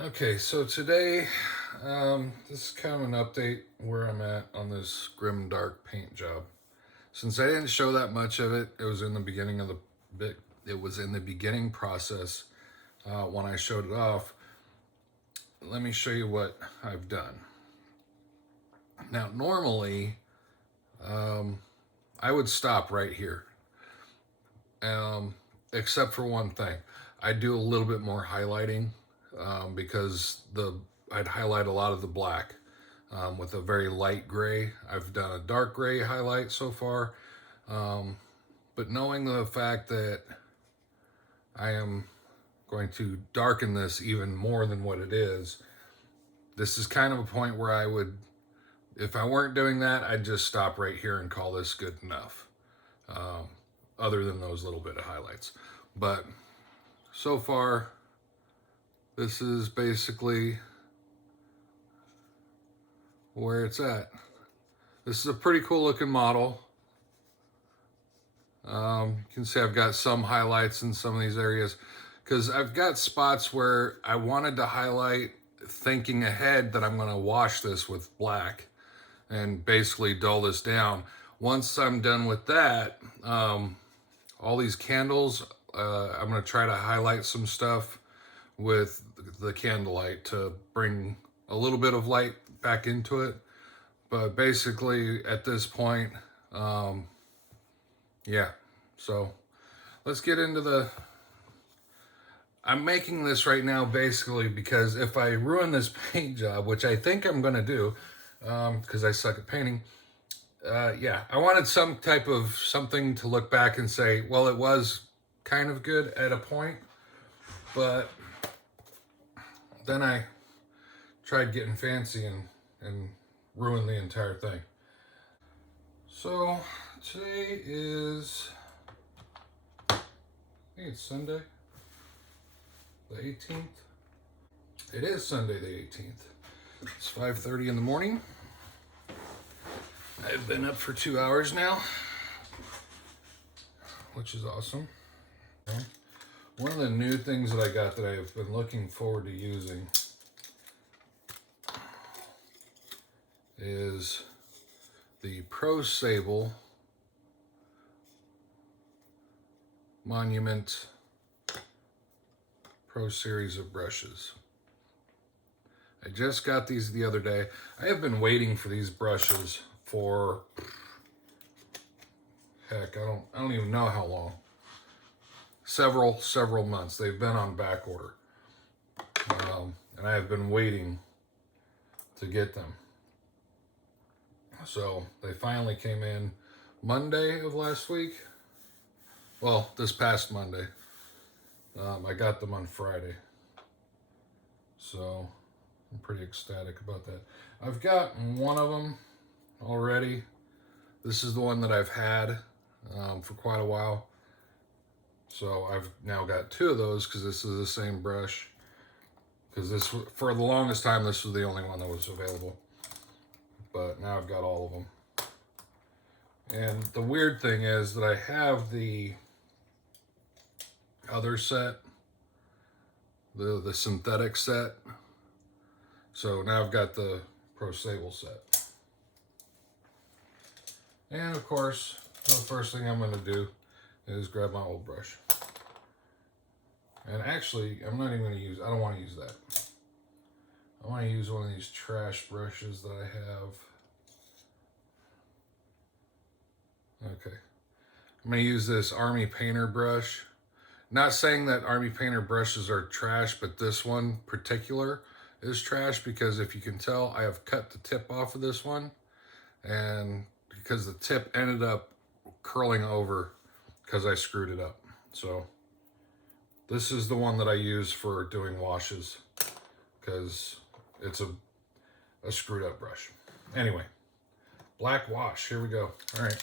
Okay, so today, this is kind of an update where I'm at on this grim dark paint job. Since I didn't show that much of it, it was in the beginning of the bit. It was in the beginning process when I showed it off. Let me show you what I've done. Now, normally, um, I would stop right here, um, except for one thing. I do a little bit more highlighting because I'd highlight a lot of the black with a very light gray. I've done a dark gray highlight so far, but knowing the fact that I am going to darken this even more than what it is, this is kind of a point where I would, if I weren't doing that, I'd just stop right here and call this good enough, other than those little bit of highlights. But so far, this is basically where it's at. This is a pretty cool looking model. You can see I've got some highlights in some of these areas because I've got spots where I wanted to highlight thinking ahead that I'm going to wash this with black and basically dull this down. Once I'm done with that, all these candles, I'm going to try to highlight some stuff with the candlelight to bring a little bit of light back into it. But basically at this point, yeah, so let's get into I'm making this right now basically because if I ruin this paint job, which I think I'm going to do, because I suck at painting, yeah, I wanted some type of something to look back and say, well, it was kind of good at a point, but then I tried getting fancy and ruined the entire thing. So today is, I think it's Sunday, the 18th. It is Sunday the 18th. It's 5:30 in the morning. I've been up for 2 hours now, which is awesome. One of the new things that I got that I've been looking forward to using is the Pro Sable Monument Pro Series of brushes. I just got these the other day. I have been waiting for these brushes for, heck, I don't even know how long. Several months. They've been on back order. And I have been waiting to get them. So they finally came in Monday of last week. Well, this past Monday. I got them on Friday. So I'm pretty ecstatic about that. I've got one of them already. This is the one that I've had for quite a while. So I've now got two of those because this is the same brush. Because this, for the longest time, this was the only one that was available. But now I've got all of them. And the weird thing is that I have the other set, the synthetic set. So now I've got the Pro Sable set. And of course, the first thing I'm going to do is grab my old brush. And actually, I'm not even going to use, I don't want to use that. I want to use one of these trash brushes that I have. Okay. I'm going to use this Army Painter brush. Not saying that Army Painter brushes are trash, but this one particular is trash because if you can tell, I have cut the tip off of this one. And because the tip ended up curling over because I screwed it up. So this is the one that I use for doing washes because it's a screwed up brush. Anyway, black wash, here we go. All right.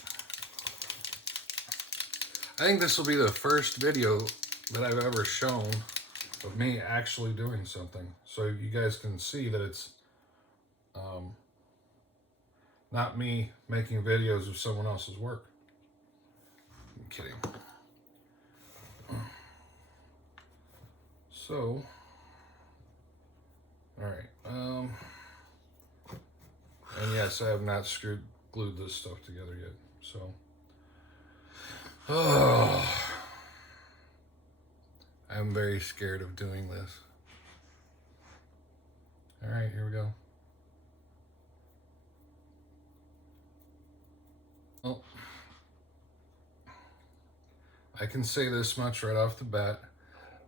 I think this will be the first video that I've ever shown of me actually doing something. So you guys can see that it's not me making videos of someone else's work. I'm kidding. So All right. And yes, I have not glued this stuff together yet. So, I'm very scared of doing this. All right, here we go. Well, I can say this much right off the bat.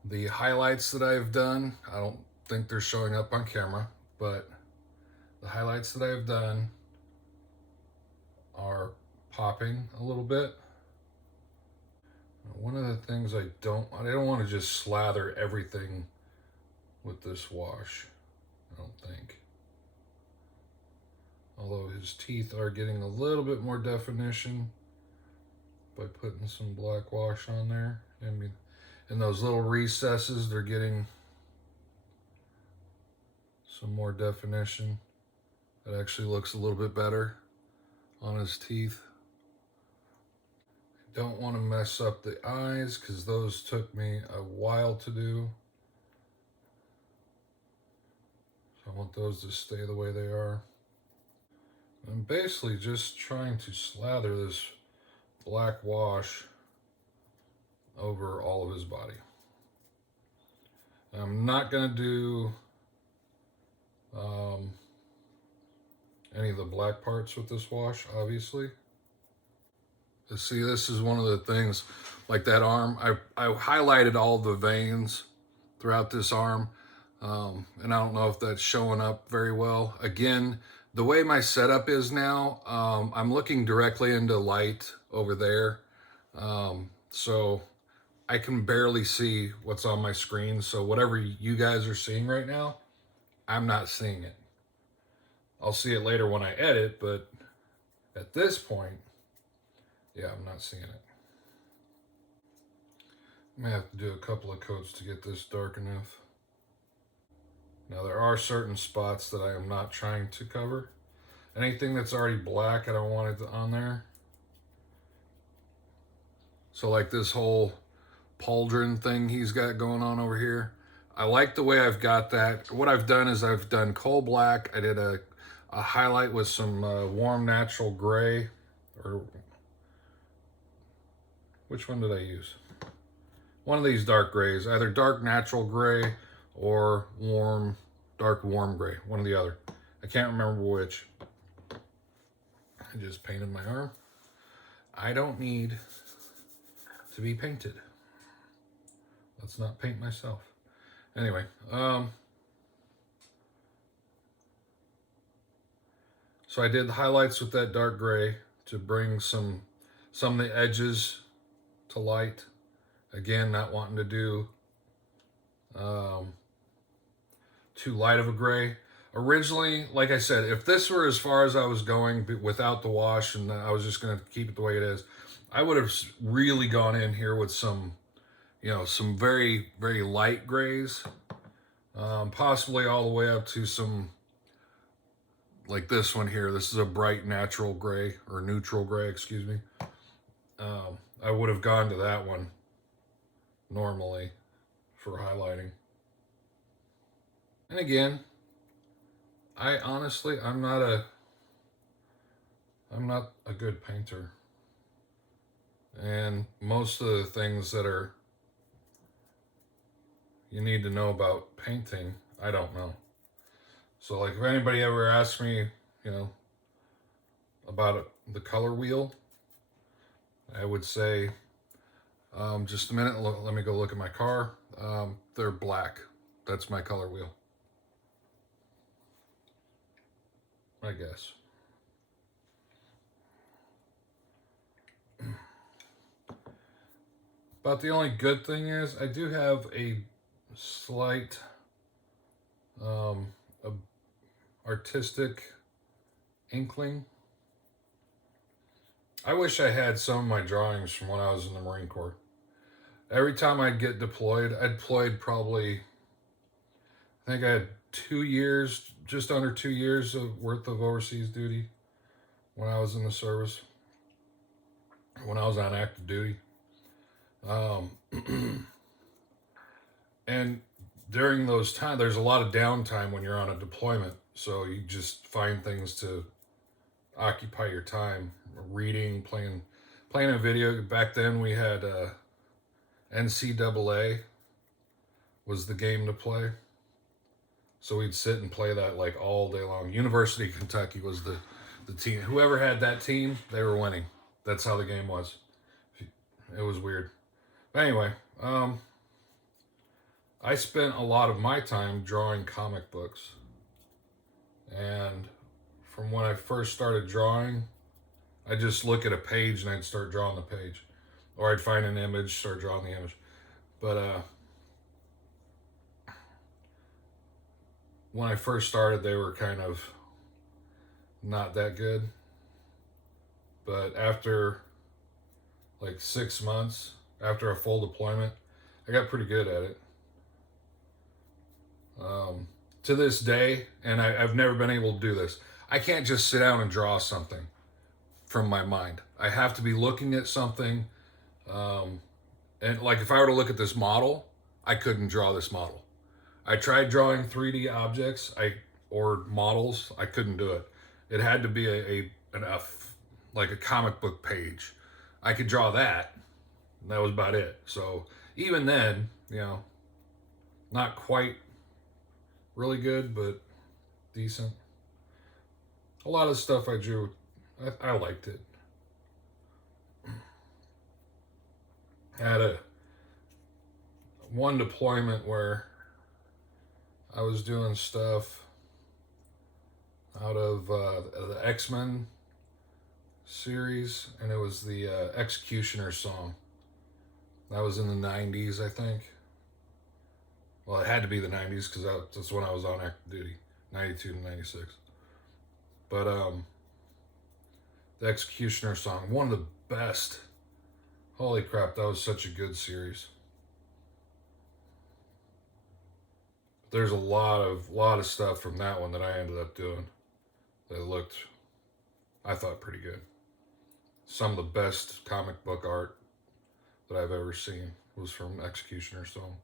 The highlights that I've done, I don't think they're showing up on camera, but the highlights that I've done are popping a little bit. One of the things I don't want to just slather everything with this wash, I don't think. Although his teeth are getting a little bit more definition by putting some black wash on there. I mean, in those little recesses, they're getting some more definition. It actually looks a little bit better on his teeth. I don't want to mess up the eyes because those took me a while to do. So I want those to stay the way they are. I'm basically just trying to slather this black wash over all of his body. I'm not going to do any of the black parts with this wash, obviously. But see, this is one of the things, like that arm, I highlighted all the veins throughout this arm, and I don't know if that's showing up very well. Again, the way my setup is now, I'm looking directly into light over there, so I can barely see what's on my screen. So whatever you guys are seeing right now, I'm not seeing it. I'll see it later when I edit, but at this point, yeah, I'm not seeing it. I may have to do a couple of coats to get this dark enough. Now there are certain spots that I am not trying to cover. Anything that's already black, I don't want it on there. So like this whole pauldron thing he's got going on over here, I like the way I've got that. What I've done is I've done coal black. I did a highlight with some warm natural gray, or which one did I use? One of these dark grays, either dark natural gray or dark warm gray, one or the other. I can't remember which. I just painted my arm. I don't need to be painted. Let's not paint myself. Anyway, so I did the highlights with that dark gray to bring some of the edges to light. Again, not wanting to do too light of a gray. Originally, like I said, if this were as far as I was going without the wash and I was just going to keep it the way it is, I would have really gone in here with some, some very, very light grays, possibly all the way up to some, like this one here. This is a bright natural gray, or neutral gray, excuse me. I would have gone to that one normally for highlighting. And again, I'm not a good painter. And most of the things that you need to know about painting, I don't know. So like if anybody ever asks me, about the color wheel, I would say, just a minute, let me go look at my car. They're black. That's my color wheel, I guess. But the only good thing is I do have a slight artistic inkling. I wish I had some of my drawings from when I was in the Marine Corps. Every time I'd get deployed, I'd deployed probably, I think I had 2 years, just under 2 years worth of overseas duty when I was in the service, when I was on active duty. And during those times, there's a lot of downtime when you're on a deployment. So you just find things to occupy your time, reading, playing a video. Back then we had NCAA was the game to play. So we'd sit and play that like all day long. University of Kentucky was the team. Whoever had that team, they were winning. That's how the game was. It was weird. But anyway, I spent a lot of my time drawing comic books. And from when I first started drawing, I'd just look at a page and I'd start drawing the page. Or I'd find an image, start drawing the image. But when I first started, they were kind of not that good. But after like 6 months, after a full deployment, I got pretty good at it. To this day, and I've never been able to do this, I can't just sit down and draw something from my mind. I have to be looking at something. And like if I were to look at this model, I couldn't draw this model. I tried drawing 3D objects or models. I couldn't do it. It had to be like a comic book page. I could draw that. And that was about it. So even then, not quite really good, but decent. A lot of stuff I drew, I liked it. I had one deployment where I was doing stuff out of the X-Men series, and it was the Executioner song. That was in the 90s, I think. Well, it had to be the 90s because that's when I was on active duty, 92 to 96. But the Executioner song, one of the best. Holy crap, that was such a good series. There's a lot of stuff from that one that I ended up doing that looked, I thought, pretty good. Some of the best comic book art that I've ever seen was from Executioner song.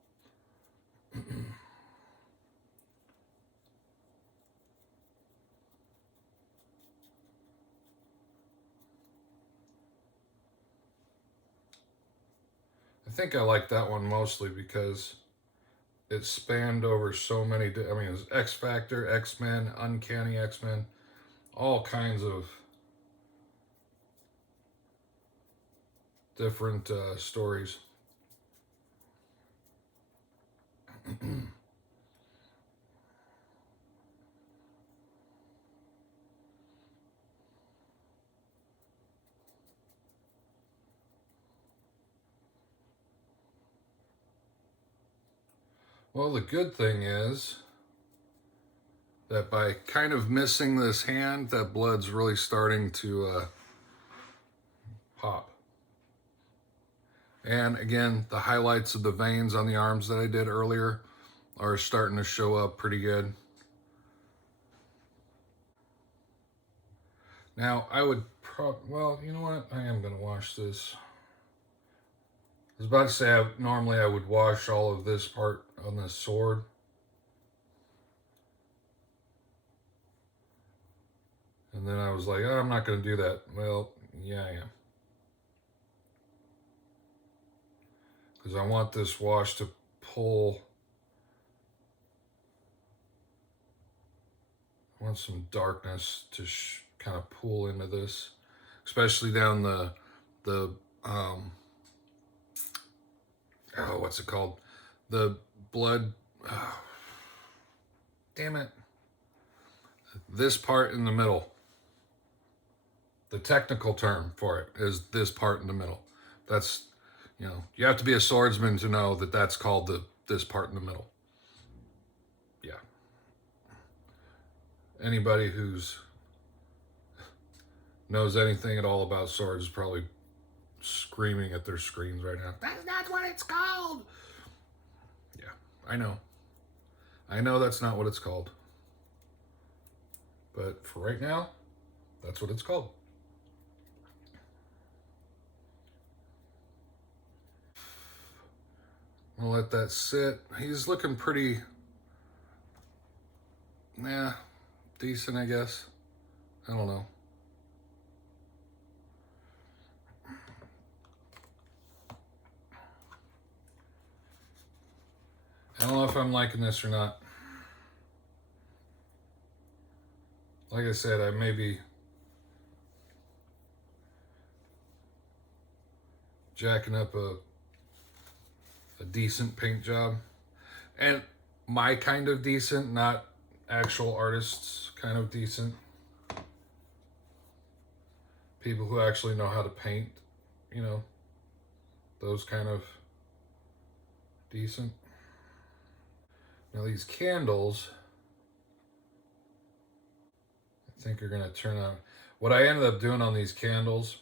I think I like that one mostly because it spanned over so many. I mean, it was X Factor, X-Men, Uncanny X-Men, all kinds of different stories. Well, the good thing is that by kind of missing this hand, that blood's really starting to pop. And again, the highlights of the veins on the arms that I did earlier are starting to show up pretty good. Now, I would well, you know what? I am going to wash this. I was about to say, normally I would wash all of this part on this sword. And then I was like, oh, I'm not going to do that. Well, yeah, I am. Because I want this wash to pull. I want some darkness to kind of pull into this, especially down the what's it called? The blood. Oh, damn it. This part in the middle. The technical term for it is this part in the middle. That's, you have to be a swordsman to know that that's called this part in the middle. Yeah. Anybody who's knows anything at all about swords is probably screaming at their screens right now. That's not what it's called. Yeah, I know. I know that's not what it's called. But for right now, that's what it's called. I'll let that sit. He's looking pretty, yeah, decent, I guess. I don't know. I don't know if I'm liking this or not. Like I said, I may be jacking up a decent paint job. And my kind of decent, not actual artists kind of decent. People who actually know how to paint, you know, those kind of decent. Now these candles, I think are gonna turn out. What I ended up doing on these candles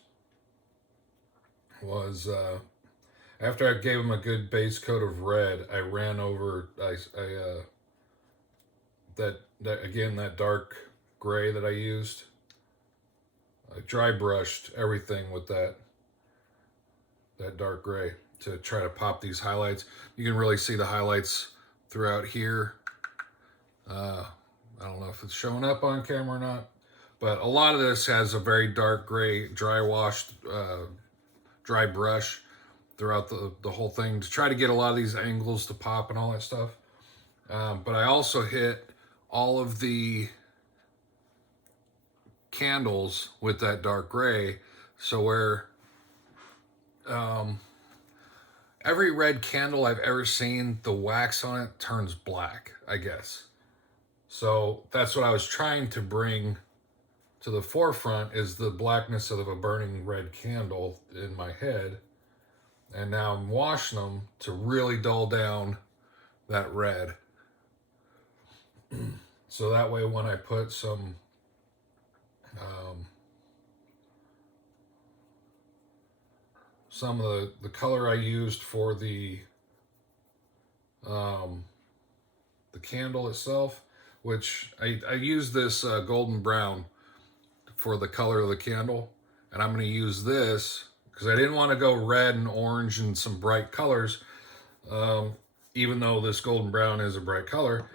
was after I gave them a good base coat of red, I ran over that dark gray that I used. I dry brushed everything with that dark gray to try to pop these highlights. You can really see the highlights throughout here. I don't know if it's showing up on camera or not, but a lot of this has a very dark gray dry washed dry brush throughout the whole thing to try to get a lot of these angles to pop and all that stuff. But I also hit all of the candles with that dark gray, so where every red candle I've ever seen, the wax on it turns black, I guess. So that's what I was trying to bring to the forefront, is the blackness of a burning red candle in my head. And now I'm washing them to really dull down that red. So that way when I put some of the color I used for the candle itself, which I used this golden brown for the color of the candle, and I'm going to use this because I didn't want to go red and orange and some bright colors. Even though this golden brown is a bright color,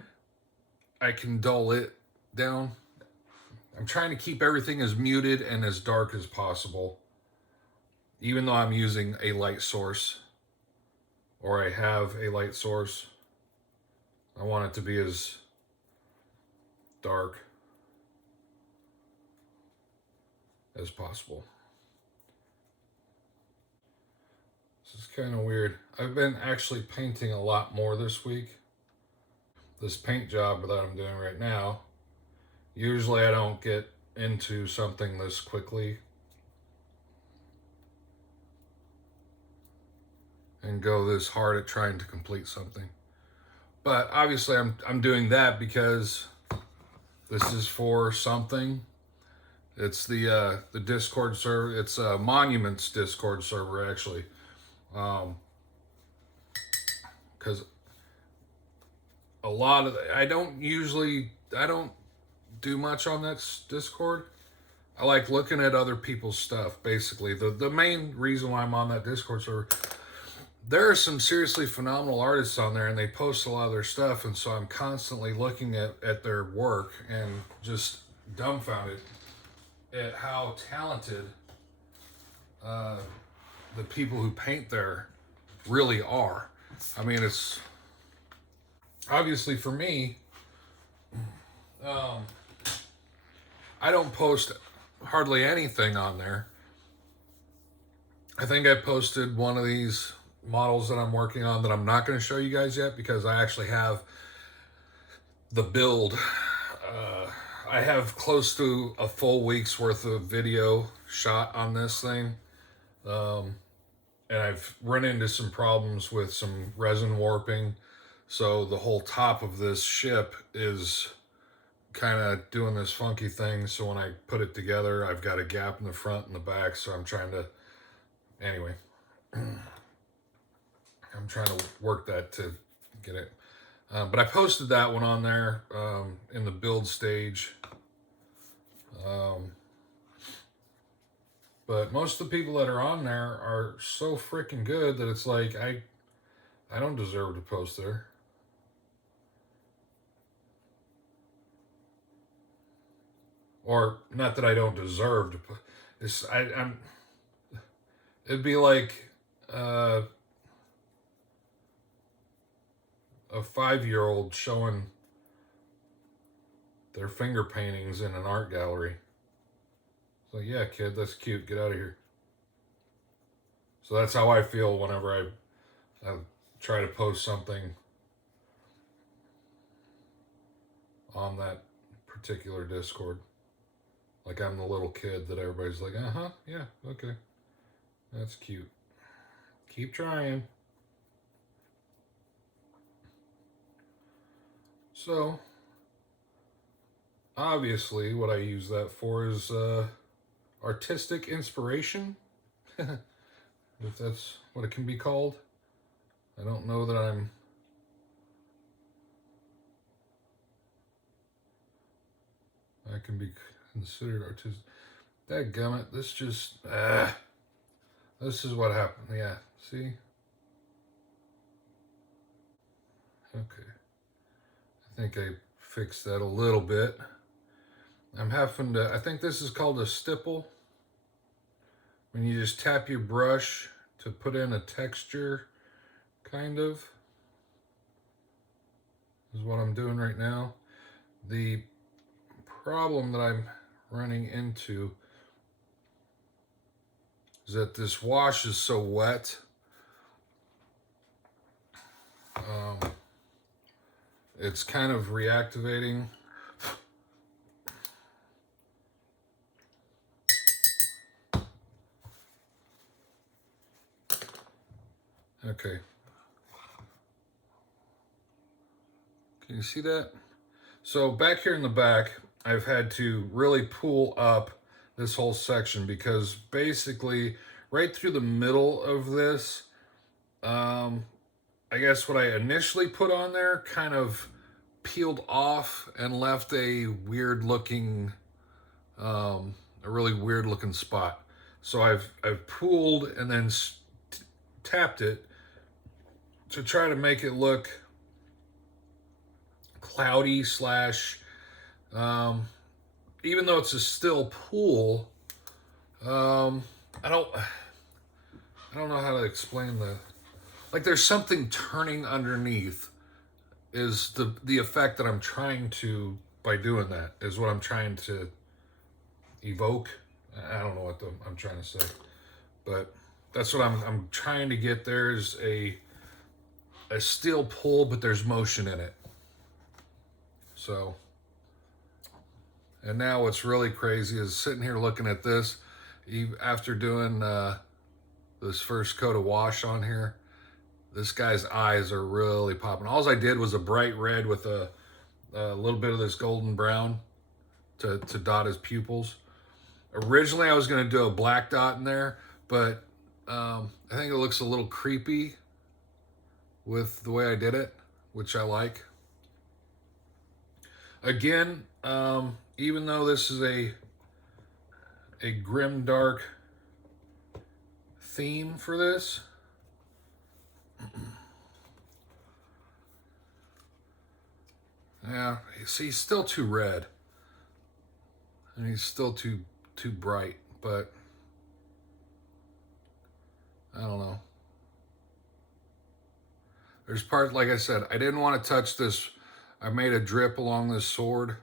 I can dull it down. I'm trying to keep everything as muted and as dark as possible, even though I'm using a light source, or I have a light source. I want it to be as dark as possible. This is kind of weird. I've been actually painting a lot more this week. This paint job that I'm doing right now, usually I don't get into something this quickly and go this hard at trying to complete something. But obviously I'm doing that because this is for something. It's the Discord server. It's Monuments Discord server, actually. Because a lot of I don't do much on that Discord. I like looking at other people's stuff. Basically, the main reason why I'm on that Discord server, there are some seriously phenomenal artists on there, and they post a lot of their stuff, and so I'm constantly looking at their work and just dumbfounded at how talented the people who paint there really are. I mean, it's obviously for me, I don't post hardly anything on there. I think I posted one of these models that I'm working on that I'm not going to show you guys yet because I actually have the build. I have close to a full week's worth of video shot on this thing. And I've run into some problems with some resin warping. So the whole top of this ship is kind of doing this funky thing. So when I put it together, I've got a gap in the front and the back. So I'm trying to, anyway, I'm trying to work that to get it. But I posted that one on there in the build stage. But most of the people that are on there are so freaking good that it's like I I don't deserve to post there. Or not that I don't deserve to put. I'm. It'd be like uh, a 5-year-old showing their finger paintings in an art gallery. It's like, yeah, kid, that's cute. Get out of here. So that's how I feel whenever I try to post something on that particular Discord. Like I'm the little kid that everybody's like, yeah, okay. That's cute. Keep trying. So, obviously, what I use that for is artistic inspiration, if that's what it can be called. I don't know that I can be considered artistic. Dadgummit, this just, this is what happened. Yeah, see? Okay. I think I fixed that a little bit. I'm having to, I think this is called a stipple. When you just tap your brush to put in a texture, kind of, is what I'm doing right now. The problem that I'm running into is that this wash is so wet. It's kind of reactivating. Okay. Can you see that? So back here in the back, I've had to really pull up this whole section because basically right through the middle of this, I guess what I initially put on there kind of peeled off and left a weird looking, a really weird looking spot. So I've pulled and then tapped it to try to make it look cloudy slash, even though it's a still pool, I don't know how to explain the, like there's something turning underneath is the effect that I'm trying to, by doing that, is what I'm trying to evoke. I don't know what I'm trying to say, but that's what I'm trying to get. There's a steel pull, but there's motion in it. So, and now what's really crazy is sitting here looking at this after doing this first coat of wash on here. This guy's eyes are really popping. All I did was a bright red with a little bit of this golden brown to dot his pupils. Originally, I was going to do a black dot in there, but I think it looks a little creepy with the way I did it, which I like. Again, even though this is a grim dark theme for this, yeah, see, he's still too red, and he's still too bright, but I don't know. There's part, like I said, I didn't want to touch this. I made a drip along this sword.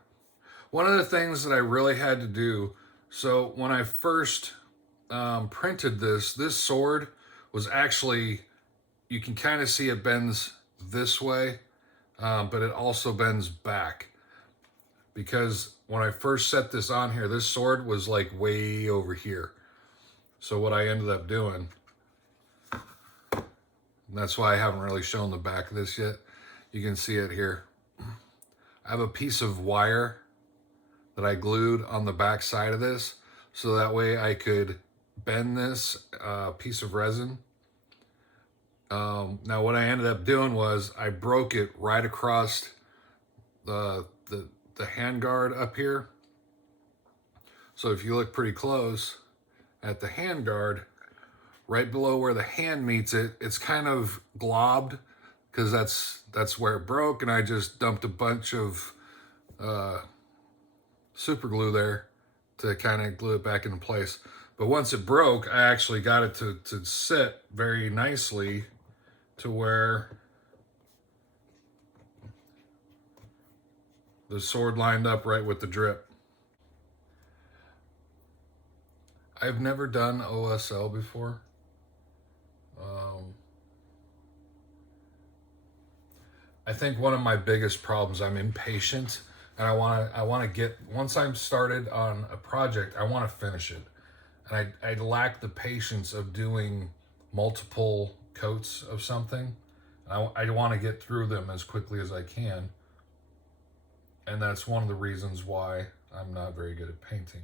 One of the things that I really had to do, so when I first printed this sword was actually, you can kind of see it bends this way, but it also bends back. Because when I first set this on here, this sword was like way over here. So what I ended up doing, and that's why I haven't really shown the back of this yet. You can see it here. I have a piece of wire that I glued on the back side of this, so that way I could bend this piece of resin. Now what I ended up doing was I broke it right across the handguard up here. So if you look pretty close at the handguard, right below where the hand meets it, it's kind of globbed. because that's where it broke, and I just dumped a bunch of super glue there to kind of glue it back into place. But once it broke, I actually got it to sit very nicely to where the sword lined up right with the drip. I've never done OSL before. I think one of my biggest problems, I'm impatient, and I want to get, once I'm started on a project, I want to finish it. And I lack the patience of doing multiple coats of something. I want to get through them as quickly as I can. And that's one of the reasons why I'm not very good at painting,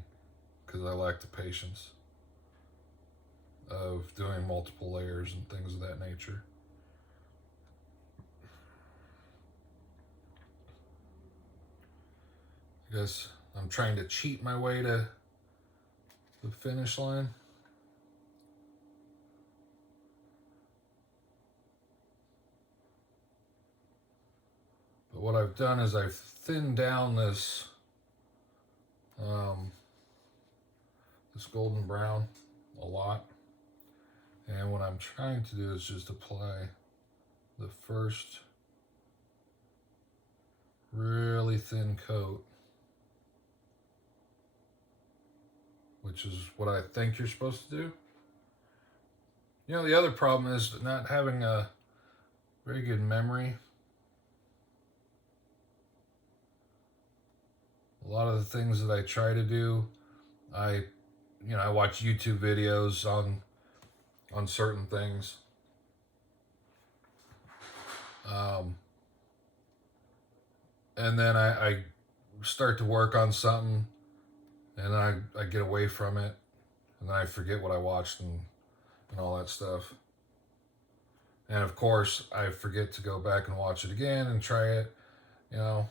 because I lack the patience of doing multiple layers and things of that nature. I guess I'm trying to cheat my way to the finish line. But what I've done is I've thinned down this this golden brown a lot. And what I'm trying to do is just apply the first really thin coat, which is what I think you're supposed to do. You know, the other problem is not having a very good memory. A lot of the things that I try to do, I watch YouTube videos on certain things. And then I start to work on something, and then I get away from it, and then I forget what I watched and all that stuff. And of course, I forget to go back and watch it again and try it, you know.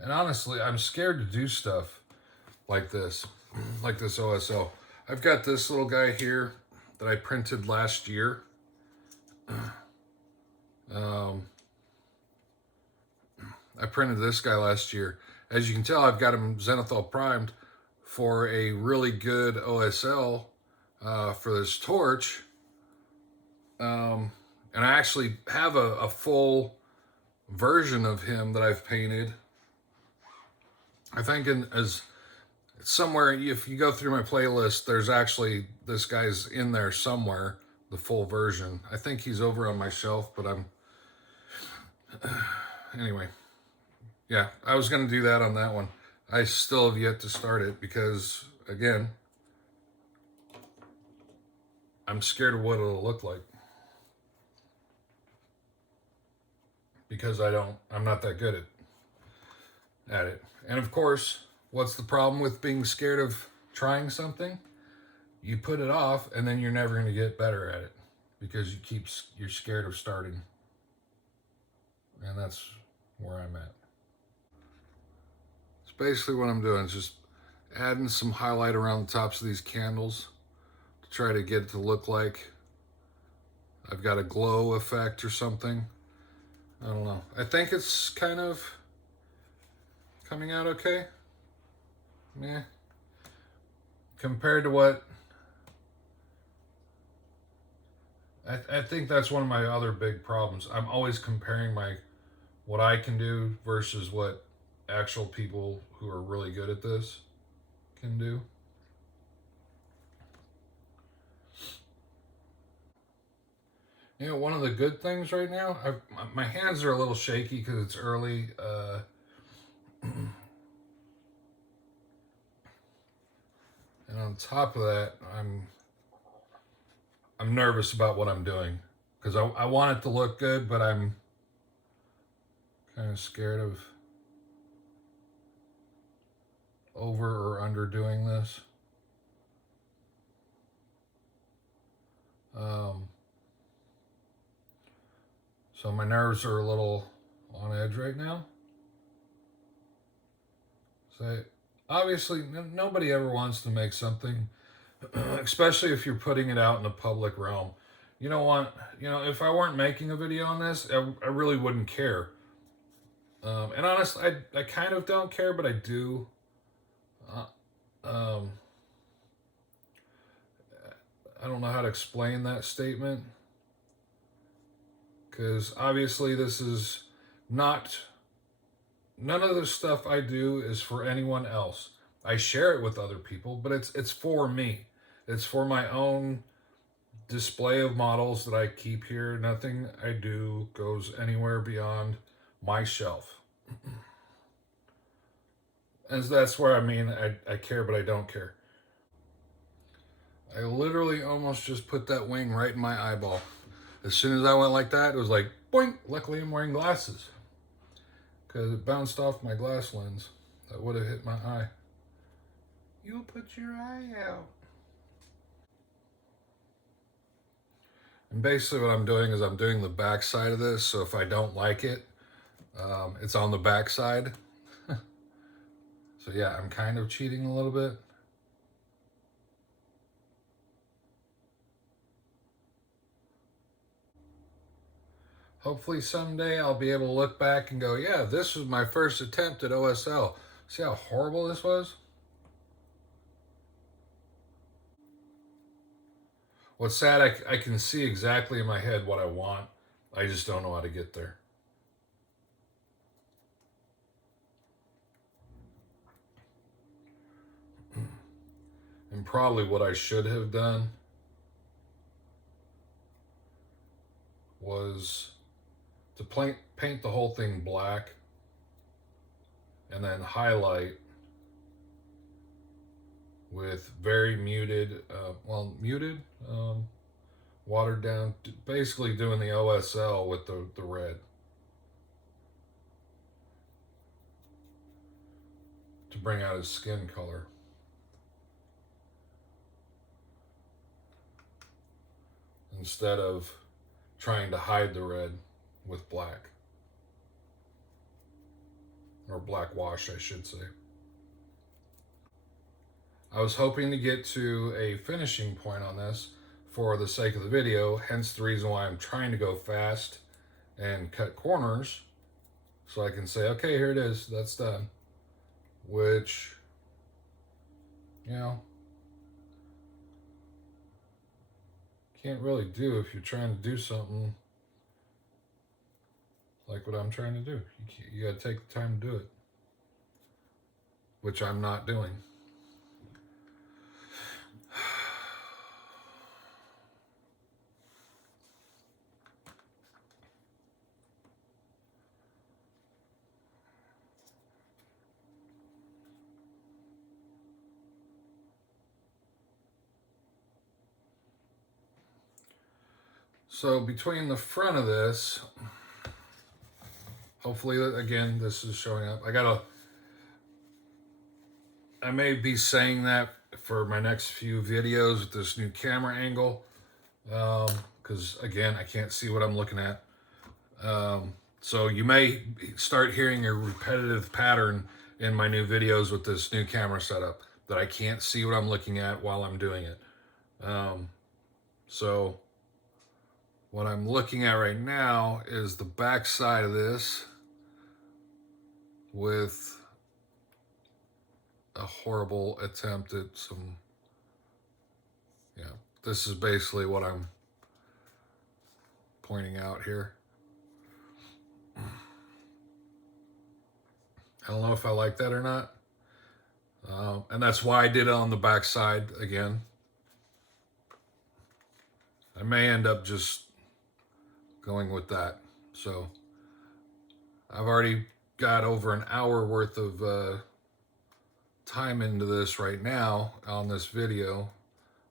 And honestly, I'm scared to do stuff like this OSL. I've got this little guy here that I printed last year. I printed this guy last year. As you can tell, I've got him zenithal primed for a really good OSL for this torch. And I actually have a full version of him that I've painted. I think as somewhere, if you go through my playlist, there's actually, this guy's in there somewhere, the full version. I think he's over on my shelf, but anyway. Yeah, I was going to do that on that one. I still have yet to start it because, again, I'm scared of what it'll look like. Because I'm not that good at it. And of course, what's the problem with being scared of trying something? You put it off, and then you're never going to get better at it because you're scared of starting. And that's where I'm at. So basically what I'm doing is just adding some highlight around the tops of these candles to try to get it to look like I've got a glow effect or something. I don't know. I think it's kind of coming out okay. Yeah. Compared to what... I think that's one of my other big problems. I'm always comparing what I can do versus what actual people who are really good at this can do. You know, one of the good things right now, my hands are a little shaky because it's early. And on top of that, I'm nervous about what I'm doing because I want it to look good, but I'm kind of scared of over or underdoing this. So my nerves are a little on edge right now. So obviously nobody ever wants to make something especially if you're putting it out in the public realm. You don't want, if I weren't making a video on this, I really wouldn't care. And honestly, I kind of don't care, but I do. Uh, um, I don't know how to explain that statement, because obviously this is not, none of the stuff I do is for anyone else. I share it with other people, but it's for me. It's for my own display of models that I keep here. Nothing I do goes anywhere beyond my shelf. And that's where I care, but I don't care. I literally almost just put that wing right in my eyeball. As soon as I went like that, it was like, boink. Luckily, I'm wearing glasses, because it bounced off my glass lens. That would have hit my eye. You'll put your eye out. And basically what I'm doing is I'm doing the back side of this, so if I don't like it, it's on the back side. So yeah, I'm kind of cheating a little bit. Hopefully someday I'll be able to look back and go, yeah, this was my first attempt at OSL. See how horrible this was? What's sad, I can see exactly in my head what I want. I just don't know how to get there. And probably what I should have done was to paint the whole thing black and then highlight with very muted, watered down, basically doing the OSL with the red to bring out his skin color. Instead of trying to hide the red with black. Or black wash, I should say. I was hoping to get to a finishing point on this for the sake of the video, hence the reason why I'm trying to go fast and cut corners, so I can say, okay, here it is, that's done. Which, can't really do if you're trying to do something like what I'm trying to do. You gotta take the time to do it, which I'm not doing. So between the front of this, hopefully, again, this is showing up. I may be saying that for my next few videos with this new camera angle, because again, I can't see what I'm looking at. So you may start hearing a repetitive pattern in my new videos with this new camera setup, that I can't see what I'm looking at while I'm doing it. So what I'm looking at right now is the back side of this with a horrible attempt at some, this is basically what I'm pointing out here. I don't know if I like that or not. And that's why I did it on the back side again. I may end up just going with that. So I've already got over an hour worth of time into this right now on this video.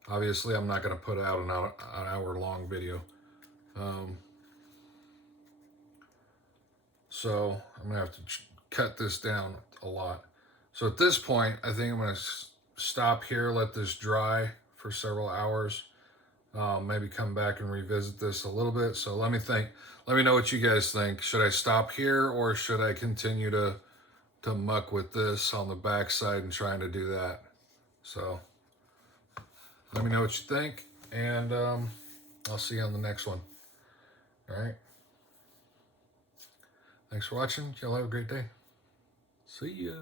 Obviously, I'm not going to put out an hour-long video. So I'm going to have to cut this down a lot. So at this point, I think I'm going to stop here, let this dry for several hours. Maybe come back and revisit this a little bit. So let me think. Let me know what you guys think. Should I stop here, or should I continue to muck with this on the back side and trying to do that? So Let me know what you think, and I'll see you on the next one. All right. Thanks for watching. Y'all have a great day. See ya.